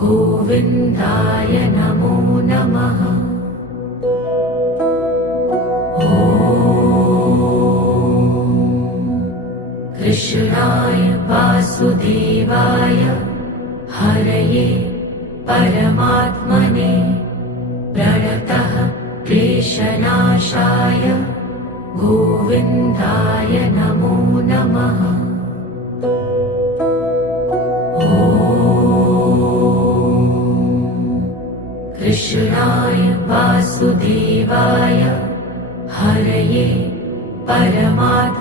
गोविन्दाय नमो नमः। कृष्णाय वासुदेवाय हरये परमात्मने प्रणतः क्लेशनाशाय गोविन्दाय नमो नमः। कृष्णाय वासुदेवाय हरये परमात्मने